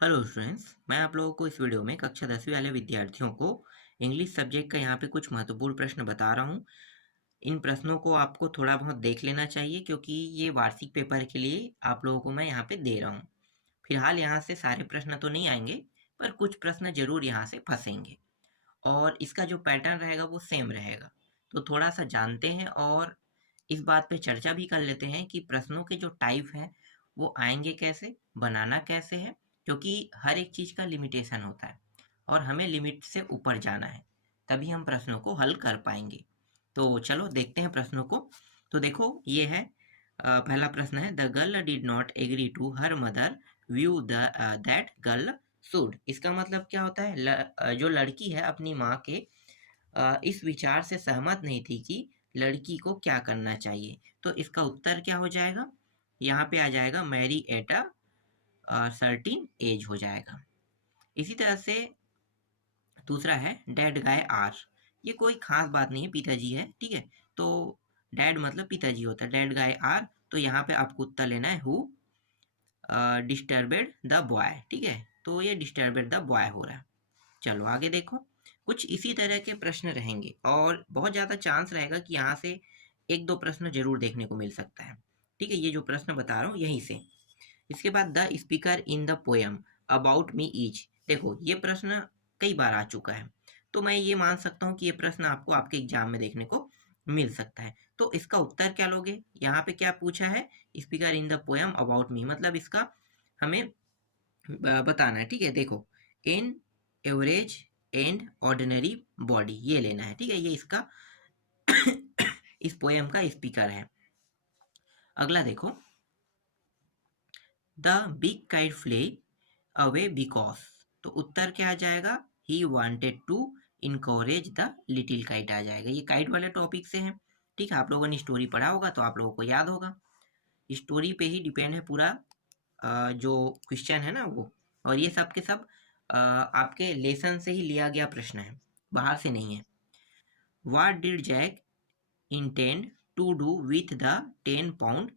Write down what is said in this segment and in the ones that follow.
Hello students, मैं आप लोगों को इस वीडियो में कक्षा 10वीं वाले विद्यार्थियों को इंग्लिश सब्जेक्ट का यहाँ पे कुछ महत्वपूर्ण प्रश्न बता रहा हूँ। इन प्रश्नों को आपको थोड़ा बहुत देख लेना चाहिए क्योंकि ये वार्षिक पेपर के लिए आप लोगों को मैं यहाँ पे दे रहा हूँ। फिलहाल यहाँ से सारे प्रश्न तो नहीं आएंगे, पर कुछ प्रश्न जरूर यहाँ से फंसेंगे और इसका जो पैटर्न रहेगा वो सेम रहेगा। तो थोड़ा सा जानते हैं और इस बात पे चर्चा भी कर लेते हैं कि प्रश्नों के जो टाइप हैं वो आएंगे कैसे, बनाना कैसे है, क्योंकि हर एक चीज़ का लिमिटेशन होता है और हमें लिमिट से ऊपर जाना है, तभी हम प्रश्नों को हल कर पाएंगे। तो चलो देखते हैं प्रश्नों को। तो देखो ये है पहला प्रश्न है, the girl did not agree to her mother view that girl should. इसका मतलब क्या होता है? जो लड़की है अपनी माँ के इस विचार से सहमत नहीं थी कि लड़की को क्या करना चाहिए। तो इसका उत्तर क्या हो जाएगा? यहाँ पे आ जाएगा marry at a certain age हो जाएगा। इसी तरह से दूसरा है डैड गाय आर। ये कोई खास बात नहीं है, पिताजी है, ठीक है। तो डैड मतलब पिताजी होता है, डैड गाय आर। तो यहाँ पे आपको उत्तर लेना है हु डिस्टर्बेड द बॉय, ठीक है। तो ये डिस्टर्बेड द बॉय हो रहा है। चलो आगे देखो, कुछ इसी तरह के प्रश्न रहेंगे और बहुत ज़्यादा चांस रहेगा कि यहाँ से एक दो प्रश्न जरूर देखने को मिल सकता है, ठीक है। ये जो प्रश्न बता रहा हूँ यहीं से। इसके बाद the speaker in the poem about me is. देखो ये प्रश्न कई बार आ चुका है, तो मैं ये मान सकता हूँ कि ये प्रश्न आपको आपके एग्जाम में देखने को मिल सकता है। तो इसका उत्तर क्या लोगे? यहाँ पे क्या पूछा है? Speaker in the poem about me, मतलब इसका हमें बताना है, ठीक है। देखो, इन एवरेज एंड ऑर्डिनरी बॉडी, ये लेना है, ठीक है। ये इसका इस पोएम का स्पीकर है। अगला देखो, the big kite fly away because. तो उत्तर क्या आ जाएगा? He wanted to encourage the little kite आ जाएगा। ये काइट वाले टॉपिक से है, ठीक है। आप लोगों ने स्टोरी पढ़ा होगा तो आप लोगों को याद होगा। स्टोरी पे ही डिपेंड है पूरा जो क्वेश्चन है ना वो। और ये सब के सब आपके लेसन से ही लिया गया प्रश्न है, बाहर से नहीं है। What did Jack intend to do with the 10 pound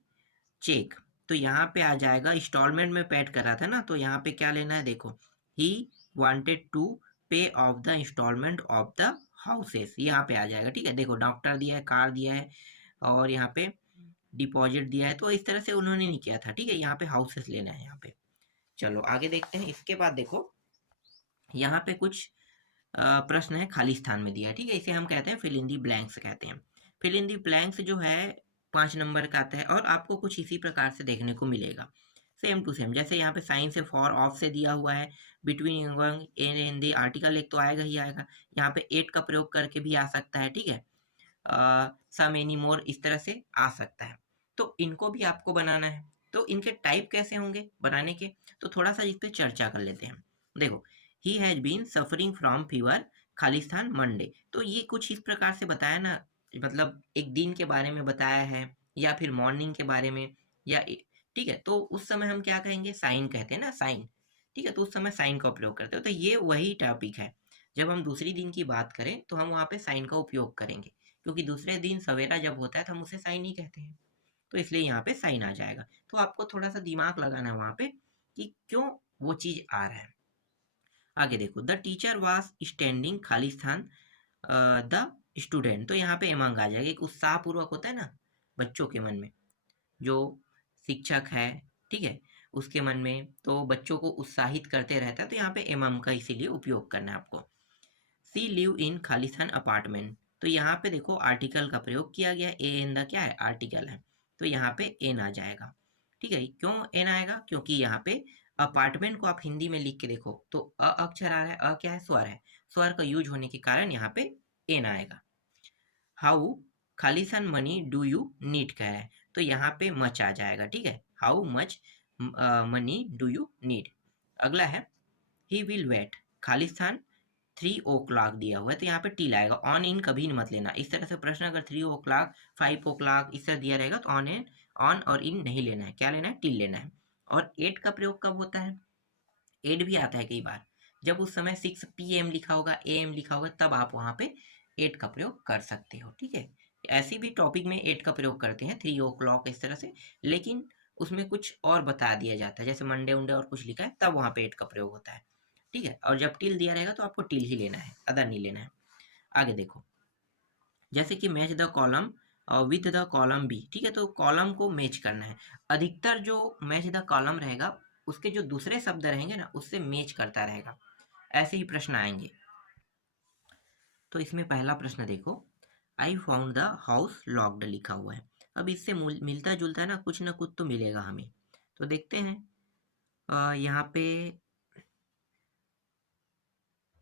cheque. तो यहाँ पे आ जाएगा, इंस्टॉलमेंट में पेड करा था ना, तो यहाँ पे क्या लेना है? देखो, he wanted to pay off the instalment of the houses, यहाँ पे आ जाएगा, ठीक है। देखो, डॉक्टर दिया है, कार दिया है और यहाँ पे डिपॉजिट दिया है, तो इस तरह से उन्होंने नहीं किया था, ठीक है। यहाँ पे हाउसेस लेना है यहाँ पे। चलो आगे देखते हैं। इसके बाद देखो, यहाँ पे कुछ प्रश्न है खाली स्थान में दिया है, ठीक है। इसे हम कहते हैं फिल इन दी ब्लैंक्स कहते हैं। फिल इन दी ब्लैंक्स जो है 5 नंबर का आता है और आपको कुछ इसी प्रकार से देखने को मिलेगा, सेम टू सेम। जैसे यहाँ पे साइन से, फॉर, ऑफ से दिया हुआ है, between an an the article एक तो आएगा ही आएगा। यहाँ पे एट का प्रयोग करके भी आ सकता है, ठीक है। सम एनी मोर इस तरह से आ सकता है। तो इनको भी आपको बनाना है। तो इनके टाइप कैसे होंगे बनाने के? तो थोड़ा सा इस पे चर्चा कर लेते हैं। देखो, he has been suffering from fever खालिस्तान मंडे। तो ये कुछ इस प्रकार से बताया ना, मतलब एक दिन के बारे में बताया है या फिर मॉर्निंग के बारे में, या ठीक है। तो उस समय हम क्या कहेंगे? साइन कहते हैं ना, साइन, ठीक है। तो उस समय साइन का उपयोग करते हैं। तो ये वही टॉपिक है। जब हम दूसरी दिन की बात करें तो हम वहाँ पे साइन का उपयोग करेंगे, क्योंकि दूसरे दिन सवेरा जब होता है तो हम उसे साइन ही कहते हैं। तो इसलिए यहाँ पे साइन आ जाएगा। तो आपको थोड़ा सा दिमाग लगाना है वहाँ पे कि क्यों वो चीज आ रहा है। आगे देखो, the teacher was standing Khalistan the student. तो यहाँ पे एमंग आ जाएगा। एक उत्साह पूर्वक होता है ना बच्चों के मन में, जो शिक्षक है, ठीक है, उसके मन में, तो बच्चों को उत्साहित करते रहता है। तो यहाँ पे एमंग का इसीलिए उपयोग करना है आपको। सी लिव इन खालिस्तान अपार्टमेंट। तो यहाँ पे देखो आर्टिकल का प्रयोग किया गया, ए एन द क्या है? आर्टिकल है। तो यहाँ पे एन आ जाएगा, ठीक है। क्यों एन आएगा? क्योंकि यहाँ पे अपार्टमेंट को आप हिंदी में लिख के देखो तो अ अक्षर आ रहा है, अ क्या है? स्वर है। स्वर का यूज होने के कारण यहाँ पे एन आएगा। How Khalistan money do you need कह रहा है, तो यहाँ पे मच आ जाएगा, ठीक है। How much money do you need. अगला है, he will wait Khalistan 3 o'clock दिया हुआ है, तो यहाँ पे टी लाएगा। ऑन इन कभी मत लेना। इस तरह से प्रश्न अगर 3 o'clock 5 o'clock इस तरह दिया रहेगा तो ऑन और इन नहीं लेना है, क्या लेना है? टिल लेना है। और एट का प्रयोग कब होता है? एट भी आता है कई बार, जब उस समय 6 PM लिखा होगा, AM लिखा होगा, तब आप वहां पे एट का प्रयोग कर सकते हो, ठीक है। ऐसी भी टॉपिक में एट का प्रयोग करते हैं, 3 o'clock इस तरह से। लेकिन उसमें कुछ और बता दिया जाता है, जैसे मंडे उंडे और कुछ लिखा है तब वहाँ पे एट का प्रयोग होता है, ठीक है। और जब टिल दिया रहेगा तो आपको टिल ही लेना है, अदर नहीं लेना है। आगे देखो, जैसे कि match the column with the column B, ठीक है, तो कॉलम को मैच करना है। अधिकतर जो मैच द कॉलम रहेगा उसके जो दूसरे शब्द रहेंगे ना उससे मैच करता रहेगा, ऐसे ही प्रश्न आएंगे। तो इसमें पहला प्रश्न देखो, I found the house locked लिखा हुआ है। अब इससे मिलता जुलता ना कुछ तो मिलेगा हमें, तो देखते हैं। यहाँ पे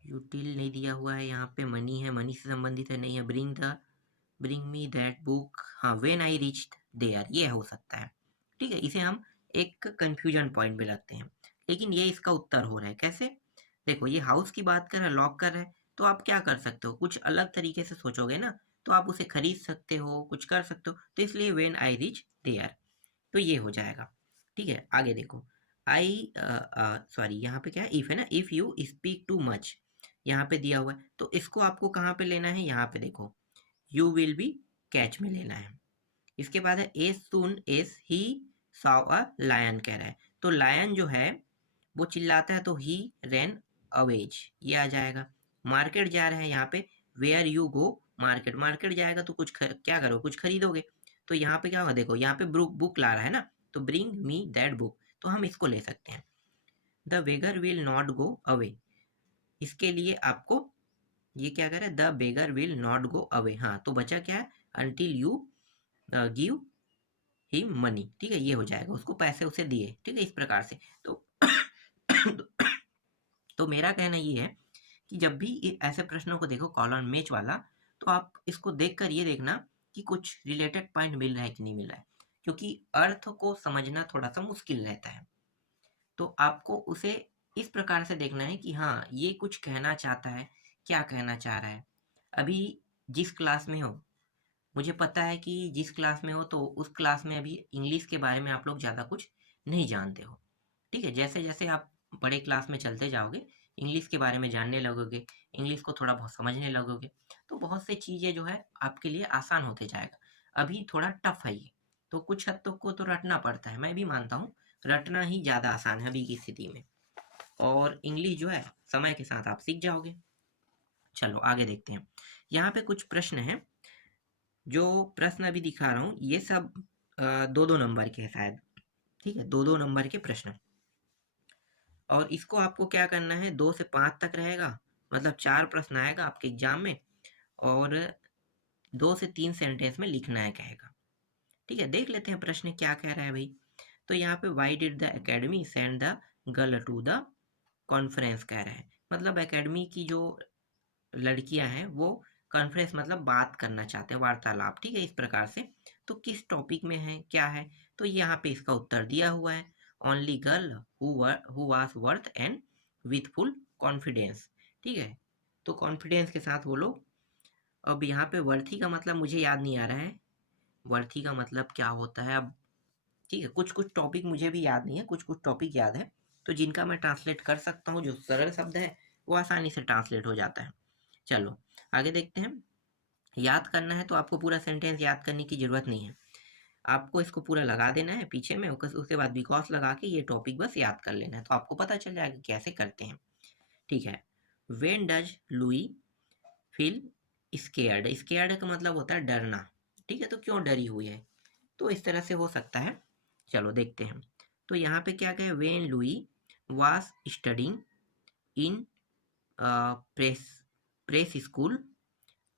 यूटिल नहीं दिया हुआ है, यहाँ पे मनी है, मनी से संबंधित है नहीं है। ब्रिंग मी दैट बुक, हाँ व्हेन आई रीच्ड देयर, ये हो सकता है, ठीक है। इसे हम एक कंफ्यूजन पॉइंट पे लगते हैं, लेकिन ये इसका उत्तर हो रहा है। कैसे? देखो, ये हाउस की बात कर रहा है, लॉक कर रहा है, तो आप क्या कर सकते हो, कुछ अलग तरीके से सोचोगे ना, तो आप उसे खरीद सकते हो, कुछ कर सकते हो, तो इसलिए व्हेन आई रीच देयर, तो ये हो जाएगा, ठीक है। आगे देखो, आई सॉरी यहाँ पे क्या है, इफ है ना, if you speak too much, यहाँ पे दिया हुआ है, तो इसको आपको कहाँ पे लेना है, यहाँ पे देखो, यू विल बी कैच में लेना है। इसके बाद है as soon as he saw a lion कह रहा है, तो लायन जो है वो चिल्लाता है, तो ही रैन अवेज, ये आ जाएगा। मार्केट जा रहे हैं, यहाँ पे where you go market, market जाएगा तो क्या करो, कुछ खरीदोगे, तो यहाँ पे क्या होगा, देखो यहाँ पे बुक ला रहा है ना, तो ब्रिंग मी दैट बुक, तो हम इसको ले सकते हैं। The beggar will not go away, इसके लिए आपको ये क्या करे, the beggar will not go away, हाँ, तो बचा क्या है, until you give him money, ठीक है, ये हो जाएगा, उसको पैसे उसे दिए, ठीक है, इस प्रकार से। तो तो मेरा कहना ये है कि जब भी ऐसे प्रश्नों को देखो कॉलम मैच वाला, तो आप इसको देखकर ये देखना कि कुछ रिलेटेड पॉइंट मिल रहा है कि नहीं मिल रहा है, क्योंकि अर्थ को समझना थोड़ा सा मुश्किल रहता है, तो आपको उसे इस प्रकार से देखना है कि हाँ ये कुछ कहना चाहता है, क्या कहना चाह रहा है। अभी जिस क्लास में हो, मुझे पता है कि जिस क्लास में हो तो उस क्लास में अभी इंग्लिश के बारे में आप लोग ज़्यादा कुछ नहीं जानते हो, ठीक है। जैसे जैसे आप बड़े क्लास में चलते जाओगे, इंग्लिश के बारे में जानने लगोगे, इंग्लिश को थोड़ा बहुत समझने लगोगे, तो बहुत सी चीज़ें जो है आपके लिए आसान होते जाएगा। अभी थोड़ा टफ है ये, तो कुछ हद तक को तो रटना पड़ता है, मैं भी मानता हूँ, रटना ही ज़्यादा आसान है अभी की स्थिति में, और इंग्लिश जो है समय के साथ आप सीख जाओगे। चलो आगे देखते हैं, यहाँ पे कुछ प्रश्न हैं, जो प्रश्न अभी दिखा रहा हूँ ये सब 2-2 नंबर के हैं शायद, ठीक है, 2-2 नंबर के प्रश्न, और इसको आपको क्या करना है, 2 से 5 तक रहेगा, मतलब 4 प्रश्न आएगा आपके एग्जाम में, और 2 से 3 सेंटेंस में लिखना है कहेगा, ठीक है। देख लेते हैं प्रश्न क्या कह रहा है भाई। तो यहाँ पे why did the academy send the girl to the conference कह रहा है, मतलब एकेडमी की जो लड़कियां हैं वो कॉन्फ्रेंस मतलब बात करना चाहते हैं, वार्तालाप, ठीक है, इस प्रकार से। तो किस टॉपिक में है, क्या है, तो यहाँ पे इसका उत्तर दिया हुआ है, only girl who was worth and with full confidence, ठीक है, तो कॉन्फिडेंस के साथ वो लोग। अब यहाँ पे वर्थी का मतलब मुझे याद नहीं आ रहा है, वर्थी का मतलब क्या होता है अब, ठीक है, कुछ कुछ टॉपिक मुझे भी याद नहीं है, कुछ कुछ टॉपिक याद है, तो जिनका मैं ट्रांसलेट कर सकता हूँ, जो सरल शब्द है वो आसानी से ट्रांसलेट हो जाता है। चलो आगे देखते हैं। याद करना है तो आपको पूरा सेंटेंस याद करने की ज़रूरत नहीं है, आपको इसको पूरा लगा देना है पीछे में, उसके बाद बिकॉज लगा के ये टॉपिक बस याद कर लेना है, तो आपको पता चल जाएगा कैसे करते हैं, ठीक है। When does Louis feel scared, scared का मतलब होता है डरना, ठीक है, तो क्यों डरी हुई है, तो इस तरह से हो सकता है। चलो देखते हैं, तो यहाँ पे क्या कहे, when Louis was studying in press press school,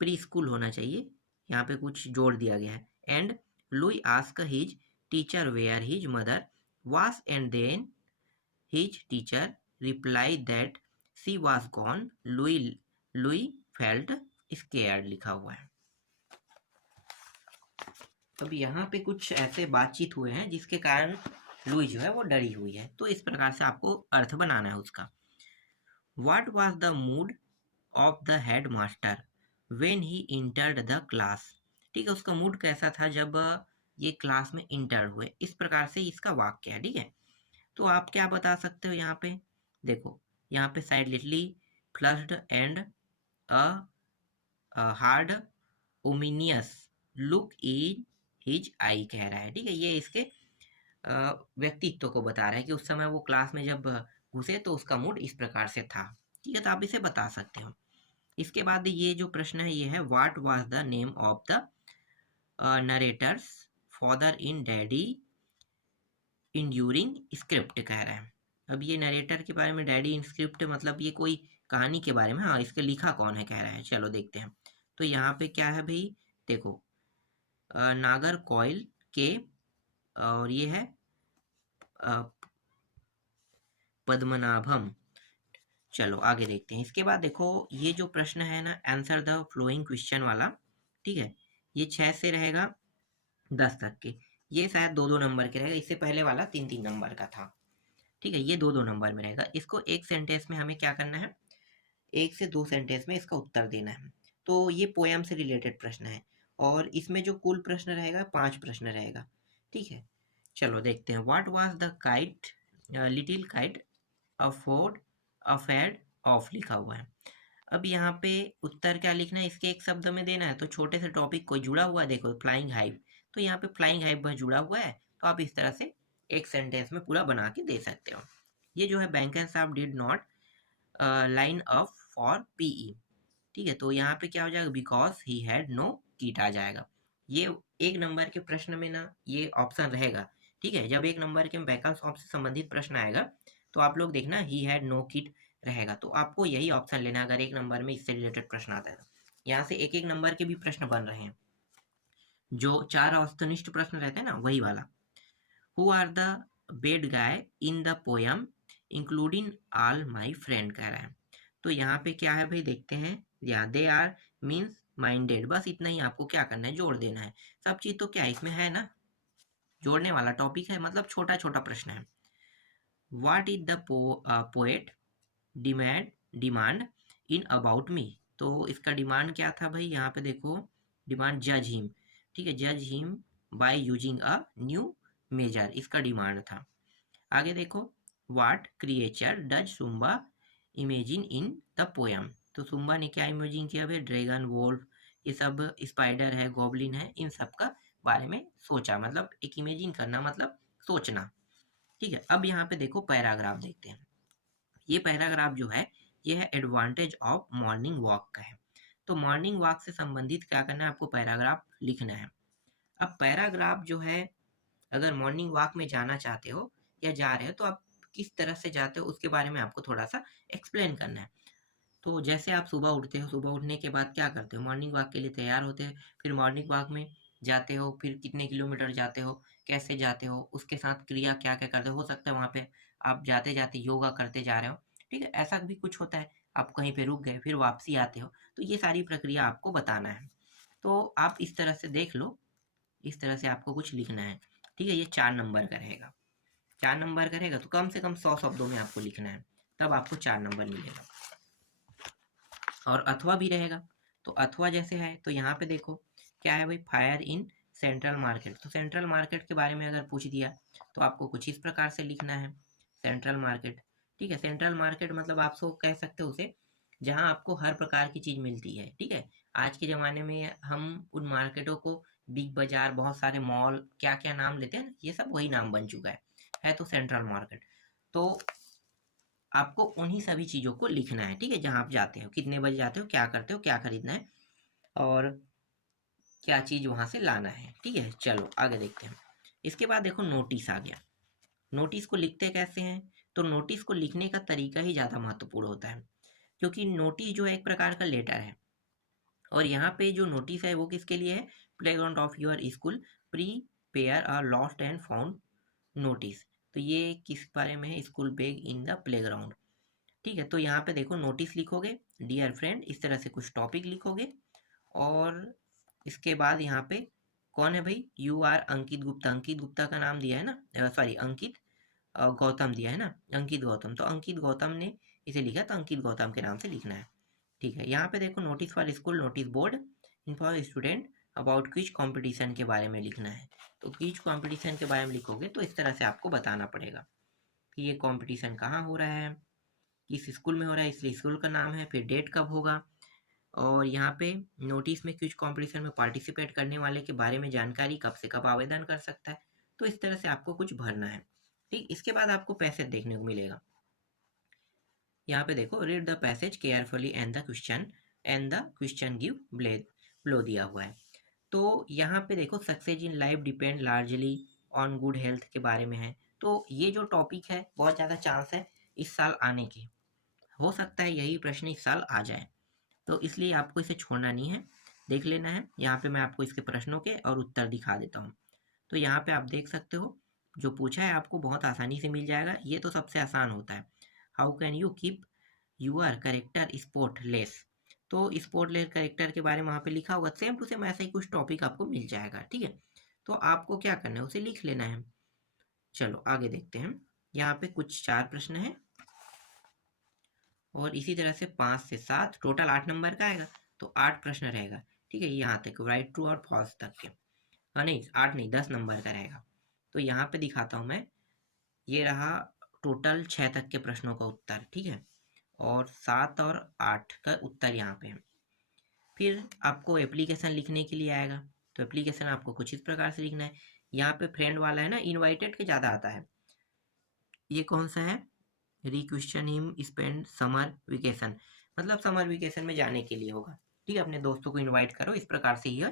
pre school होना चाहिए, यहाँ पे कुछ जोड़ दिया गया है, and Louis ask his teacher where his mother was, and then his teacher reply that she was gone, Louis felt scared लिखा हुआ है। अब यहाँ पे कुछ ऐसे बातचीत हुए हैं जिसके कारण लुई जो है वो डरी हुई है, तो इस प्रकार से आपको अर्थ बनाना है उसका। What was the mood of the headmaster when he entered the class, ठीक है, उसका मूड कैसा था जब ये क्लास में इंटर हुए, इस प्रकार से इसका वाक्य है, ठीक है। तो आप क्या बता सकते हो यहाँ पे, देखो यहाँ पे silently flushed and hard ominous look in his eye कह रहा है, ठीक है, ये इसके व्यक्तित्व को बता रहा है कि उस समय वो क्लास में जब घुसे तो उसका मूड इस प्रकार से था। ठीक है, तो आप इसे बता सकते हो। इसके बाद ये जो प्रश्न है ये है what was the name of the narrator's father in daddy enduring script कह रहा है। अब ये नरेटर के बारे में, डैडी इन स्क्रिप्ट मतलब ये कोई कहानी के बारे में, हाँ इसके लिखा कौन है कह रहा है। चलो देखते हैं। तो यहाँ पे क्या है भाई, देखो नागरकोइल के, और ये है पद्मनाभम। चलो आगे देखते हैं। इसके बाद देखो ये जो प्रश्न है ना, आंसर द फ्लोइंग क्वेश्चन वाला, ठीक है, ये 6 से रहेगा 10 तक के। ये शायद 2-2 नंबर के रहेगा, इससे पहले वाला 3-3 नंबर का था। ठीक है, ये 2-2 नंबर में रहेगा। इसको एक सेंटेंस में हमें क्या करना है, 1 से 2 सेंटेंस में इसका उत्तर देना है। तो ये पोयम से रिलेटेड प्रश्न है, और इसमें जो कुल प्रश्न रहेगा 5 प्रश्न रहेगा। ठीक है, चलो देखते हैं। What was the kite little kite afraid of लिखा हुआ है। अब यहाँ पे उत्तर क्या लिखना है, इसके एक शब्द में देना है। तो छोटे से टॉपिक कोई जुड़ा हुआ है, देखो फ्लाइंग हाइव, तो यहाँ पे फ्लाइंग हाइव बस जुड़ा हुआ है, तो आप इस तरह से एक सेंटेंस में पूरा बना के दे सकते हो। ये जो है बैंकन साहब did not line up for PE. ठीक है, तो यहाँ पे क्या हो जाएगा, because he had no kit आ जाएगा। ये एक नंबर के प्रश्न में ना ये ऑप्शन रहेगा। ठीक है, जब एक नंबर के वैकल्स ऑप्शन से संबंधित प्रश्न आएगा तो आप लोग देखना ही हैड नो किट रहेगा, तो आपको यही ऑप्शन लेना अगर एक नंबर में इससे रिलेटेड प्रश्न आता है। यहाँ से एक एक नंबर के भी प्रश्न बन रहे हैं, जो 4 वस्तुनिष्ठ प्रश्न रहते हैं ना, वही वाला। Who are the bad guy in the poem including all my friend कह रहा है। तो यहाँ पे क्या है भाई, देखते हैं। या दे आर मीन्स माइंडेड, बस इतना ही आपको क्या करना है, जोड़ देना है। सब चीज तो क्या इसमें है ना, जोड़ने वाला टॉपिक है, मतलब छोटा छोटा प्रश्न है। What is the poet demand in about me, तो इसका डिमांड क्या था भाई, यहाँ पे देखो डिमांड जज हिम। ठीक है, जज him by using a new measure, इसका डिमांड था। आगे देखो, what creature does Sumba imagine in the poem, तो सुम्बा ने क्या इमेजिन किया भाई, ड्रैगन, वोल्फ, ये सब स्पाइडर है, गॉब्लिन है, इन सब का बारे में सोचा, मतलब एक इमेजिन करना मतलब सोचना। ठीक है, अब यहाँ पे देखो पैराग्राफ देखते हैं। ये पैराग्राफ जो है ये है एडवांटेज ऑफ मॉर्निंग वॉक का है। तो मॉर्निंग वॉक से संबंधित क्या करना है, आपको पैराग्राफ लिखना है। अब पैराग्राफ जो है, अगर मॉर्निंग वॉक में जाना चाहते हो या जा रहे हो तो आप किस तरह से जाते हो उसके बारे में आपको थोड़ा सा एक्सप्लेन करना है। तो जैसे आप सुबह उठते हो, सुबह उठने के बाद क्या करते हो, मॉर्निंग वॉक के लिए तैयार होते हैं, फिर मॉर्निंग वॉक में जाते हो, फिर कितने किलोमीटर जाते हो, कैसे जाते हो, उसके साथ क्रिया क्या क्या करते हो सकता है वहाँ पे आप जाते जाते योगा करते जा रहे हो। ठीक है, ऐसा भी कुछ होता है, आप कहीं पे रुक गए फिर वापसी आते हो, तो ये सारी प्रक्रिया आपको बताना है। तो आप इस तरह से देख लो, इस तरह से आपको कुछ लिखना है। ठीक है, ये 4 नंबर का रहेगा। 4 नंबर का रहेगा तो कम से कम 100 शब्दों में आपको लिखना है, तब आपको 4 नंबर मिलेगा। और अथवा भी रहेगा, तो अथवा जैसे है तो यहाँ पे देखो क्या है भाई, फायर इन सेंट्रल मार्केट। तो सेंट्रल मार्केट के बारे में अगर पूछ दिया तो आपको कुछ इस प्रकार से लिखना है, सेंट्रल मार्केट। ठीक है, सेंट्रल मार्केट मतलब आप सो कह सकते हो उसे जहाँ आपको हर प्रकार की चीज मिलती है। ठीक है, आज के जमाने में हम उन मार्केटों को बिग बाजार, बहुत सारे मॉल, क्या क्या नाम लेते हैं, ये सब वही नाम बन चुका है तो सेंट्रल मार्केट। तो आपको उन्हीं सभी चीज़ों को लिखना है। ठीक है, जहाँ आप जाते हो, कितने बजे जाते हो, क्या करते हो, क्या खरीदना है और क्या चीज़ वहाँ से लाना है। ठीक है, चलो आगे देखते हैं। इसके बाद देखो नोटिस आ गया। नोटिस को लिखते कैसे हैं, तो नोटिस को लिखने का तरीका ही ज़्यादा महत्वपूर्ण होता है, क्योंकि नोटिस जो है एक प्रकार का लेटर है। और यहाँ पे जो नोटिस है वो किसके लिए है, playground of your school prepare a lost and found notice. तो ये किस बारे में है, school bag in the playground. ठीक है, तो यहाँ पे देखो नोटिस लिखोगे, डियर फ्रेंड, इस तरह से कुछ टॉपिक लिखोगे। और इसके बाद यहाँ पे कौन है भाई, यू आर अंकित गुप्ता, अंकित गुप्ता का नाम दिया है ना, सॉरी अंकित गौतम दिया है ना, अंकित गौतम, तो अंकित गौतम ने इसे लिखा तो अंकित गौतम के नाम से लिखना है। ठीक है, यहाँ पे देखो notice for school, notice board, inform student about quiz competition के बारे में लिखना है। तो क्विज कंपटीशन के बारे में लिखोगे तो इस तरह से आपको बताना पड़ेगा कि ये कंपटीशन कहाँ हो रहा है, किस स्कूल में हो रहा है, इसलिए स्कूल का नाम है, फिर डेट कब होगा, और यहाँ पे नोटिस में क्विज कंपटीशन में पार्टिसिपेट करने वाले के बारे में जानकारी, कब से कब आवेदन कर सकता है। तो इस तरह से आपको कुछ भरना है। ठीक, इसके बाद आपको पैसेज देखने को मिलेगा। यहाँ पे देखो, read the passage carefully and the question give blow दिया हुआ है। तो यहाँ पे देखो, success in life depend largely on good health के बारे में है। तो ये जो टॉपिक है बहुत ज़्यादा चांस है इस साल आने के, हो सकता है यही प्रश्न इस साल आ जाए, तो इसलिए आपको इसे छोड़ना नहीं है, देख लेना है। यहाँ पे मैं आपको इसके प्रश्नों के और उत्तर दिखा देता हूँ। तो यहाँ पे आप देख सकते हो, जो पूछा है आपको बहुत आसानी से मिल जाएगा। ये तो सबसे आसान होता है, how can you keep your character spotless. तो स्पोर्टलेस करेक्टर के बारे में वहाँ पे लिखा होगा, सेम टू सेम ऐसा ही कुछ टॉपिक आपको मिल जाएगा। ठीक है, तो आपको क्या करना है, उसे लिख लेना है। चलो आगे देखते हैं। यहाँ पे कुछ 4 प्रश्न हैं और इसी तरह से 5 से 7, टोटल 8 नंबर का आएगा, तो 8 प्रश्न रहेगा। ठीक है, यहाँ तक राइट ट्रू और फॉल्स तक के। हाँ नहीं, 8 नहीं 10 नंबर का रहेगा। तो यहाँ पे दिखाता हूँ मैं, ये रहा टोटल 6 तक के प्रश्नों का उत्तर। ठीक है, और 7 और 8 का उत्तर यहाँ पे है। फिर आपको एप्लीकेशन लिखने के लिए आएगा, तो एप्लीकेशन आपको कुछ इस प्रकार से लिखना है। यहाँ पे फ्रेंड वाला है ना, इनवाइटेड के ज़्यादा आता है। ये कौन सा है, रिक्वेश्चन हिम स्पेंड समर वेकेशन, मतलब समर वेकेशन में जाने के लिए होगा। ठीक है, अपने दोस्तों को इनवाइट करो, इस प्रकार से ही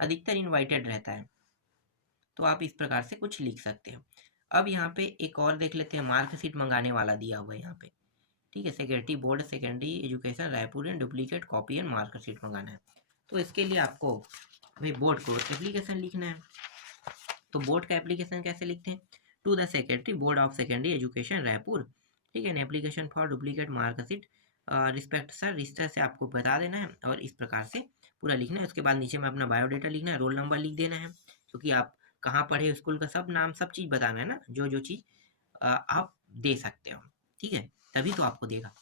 अधिकतर इनवाइटेड रहता है, तो आप इस प्रकार से कुछ लिख सकते हो। अब यहाँ पे एक और देख लेते हैं, मार्कशीट मंगाने वाला दिया हुआ है यहाँ पे। ठीक है, secretary board secondary education Raipur and duplicate copy and marksheet मंगाना है। तो इसके लिए आपको भाई बोर्ड को एप्लीकेशन लिखना है। तो बोर्ड का एप्लीकेशन कैसे लिखते हैं, to the secretary board of secondary education Raipur. ठीक है, application for duplicate marksheet respect sir, इस तरह से आपको बता देना है और इस प्रकार से पूरा लिखना है। उसके बाद नीचे में अपना बायोडाटा लिखना है, रोल नंबर लिख देना है, क्योंकि आप कहाँ पढ़े, स्कूल का सब नाम सब चीज़ बताना है ना, जो चीज़ आप दे सकते हो। ठीक है, तभी तो आपको देगा।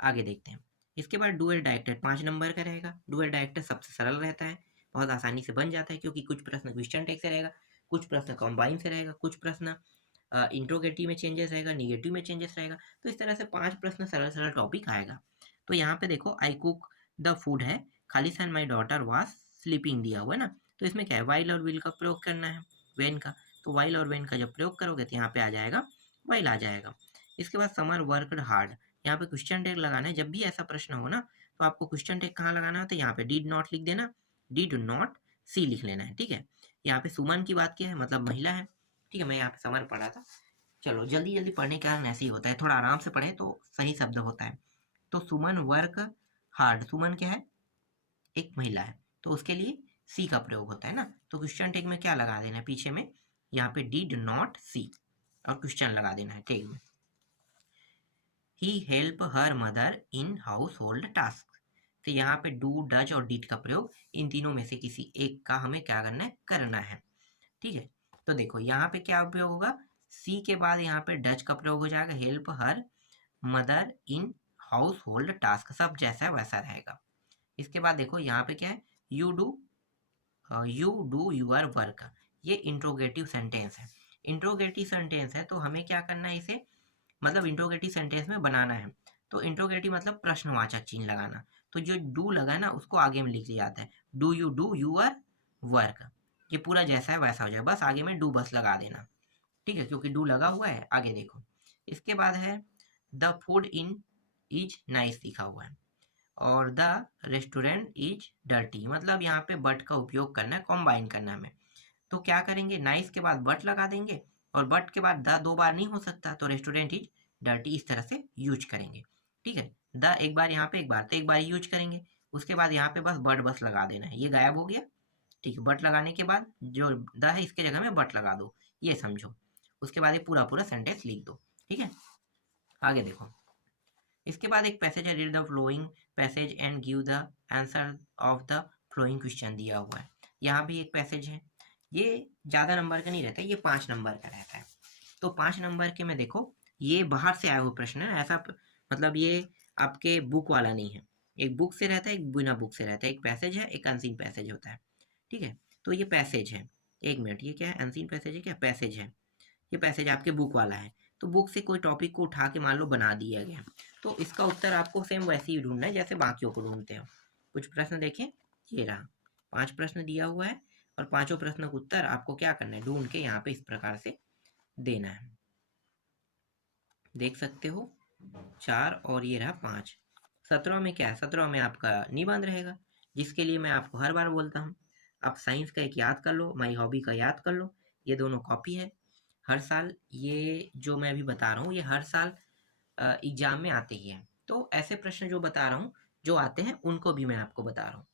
आगे देखते हैं। इसके बाद डुअल डायरेक्टर 5 नंबर का रहेगा। डुअल डायरेक्टर सबसे सरल रहता है, बहुत आसानी से बन जाता है, क्योंकि कुछ प्रश्न क्वेश्चन टैग से रहेगा, कुछ प्रश्न कंबाइन से रहेगा, कुछ प्रश्न इंट्रोगेटिव में चेंजेस रहेगा, निगेटिव में चेंजेस रहेगा। तो इस तरह से 5 प्रश्न सरल सरल टॉपिक आएगा। तो यहाँ पे देखो, आई कुक द फूड है, Khalid my daughter was sleeping दिया हुआ है ना, तो इसमें क्या है, वाइल और विल का प्रयोग करना है, वेन का। तो वाइल और वेन का जब प्रयोग करोगे तो यहाँ पे आ जाएगा वाइल आ जाएगा। इसके बाद समर वर्कड हार्ड, यहाँ पे क्वेश्चन टैग लगाना है। जब भी ऐसा प्रश्न हो ना, तो आपको क्वेश्चन टैग कहाँ लगाना है, तो यहाँ पे डिड नॉट लिख देना, डिड नॉट सी लिख लेना है। ठीक है, यहाँ पे सुमन की बात की है, मतलब महिला है। ठीक है, मैं यहाँ पे समर पढ़ा था। चलो जल्दी जल्दी पढ़ने के कारण ऐसे ही होता है, थोड़ा आराम से पढ़े तो सही शब्द होता है। तो सुमन वर्क हार्ड, सुमन क्या है, एक महिला है, तो उसके लिए सी का प्रयोग होता है ना। तो क्वेश्चन टैग में क्या लगा देना है, पीछे में यहाँ पे डिड नॉट सी और क्वेश्चन लगा देना है टैग में। He help her mother in household task, तो यहाँ पे डू डज और डिड का प्रयोग इन तीनों में से किसी एक का हमें क्या करना है। ठीक है, तो देखो यहाँ पे क्या उपयोग होगा, सी के बाद यहाँ पे डज का प्रयोग हो जाएगा, help her mother in household task, सब जैसा वैसा रहेगा। इसके बाद देखो यहाँ पे क्या है, यू डू यूर वर्क, ये इंट्रोगेटिव सेंटेंस है। इंट्रोगेटिव सेंटेंस है तो हमें क्या करना है, इसे मतलब इंट्रोगेटिव सेंटेंस में बनाना है। तो इंट्रोगेटिव मतलब प्रश्नवाचक चिन्ह लगाना, तो जो डू लगा ना उसको आगे में लिख दिया जाता है, डू यूर वर्क, ये पूरा जैसा है वैसा हो जाएगा, बस आगे में डू बस लगा देना। ठीक है, क्योंकि डू लगा हुआ है। आगे देखो, इसके बाद है the food in is nice लिखा हुआ है और द रेस्टोरेंट इज डर्टी, मतलब यहाँ पे बट का उपयोग करना है, कॉम्बाइन करना है हमें। तो क्या करेंगे, नाइस के बाद बट लगा देंगे और बट के बाद द 2 बार नहीं हो सकता, तो रेस्टोरेंट इज डर्टी इस तरह से यूज करेंगे। ठीक है, द एक बार यहाँ पे, एक बार तो एक बार यूज करेंगे, उसके बाद यहाँ पे बस बट बस लगा देना है, ये गायब हो गया। ठीक है, बट लगाने के बाद जो द है इसके जगह में बट लगा दो, ये समझो। उसके बाद ये पूरा पूरा सेंटेंस लिख दो। ठीक है, आगे देखो। इसके बाद एक पैसेज है, read the flowing passage and give the answer of the flowing question दिया हुआ है। यहाँ भी एक पैसेज है, ये ज़्यादा नंबर का नहीं रहता, ये 5 नंबर का रहता है। तो 5 नंबर के में देखो, ये बाहर से आया हुआ प्रश्न है, ऐसा मतलब ये आपके बुक वाला नहीं है, एक बुक से रहता है, एक बिना बुक से रहता है, एक पैसेज है, एक अनसीन पैसेज होता है। ठीक है, तो ये पैसेज है, एक मिनट, ये क्या है, अनसीन पैसेज है क्या, पैसेज है, ये पैसेज आपके बुक वाला है। तो बुक से कोई टॉपिक को उठा के मान लो बना दिया गया, तो इसका उत्तर आपको सेम वैसे ही ढूंढना है जैसे बाकियों को ढूंढते हो। कुछ प्रश्न देखें, ये रहा 5 प्रश्न दिया हुआ है और पांचों प्रश्नों का उत्तर आपको क्या करना है, ढूंढ के यहाँ पे इस प्रकार से देना है। देख सकते हो 4 और ये रहा 5। 17 में क्या है, 17 में आपका निबंध रहेगा, जिसके लिए मैं आपको हर बार बोलता हूँ आप साइंस का एक याद कर लो, माई हॉबी का याद कर लो, ये दोनों कॉपी है। हर साल ये जो मैं अभी बता रहा हूँ ये हर साल एग्जाम में आते ही है। तो ऐसे प्रश्न जो बता रहा हूँ जो आते हैं उनको भी मैं आपको बता रहा हूँ।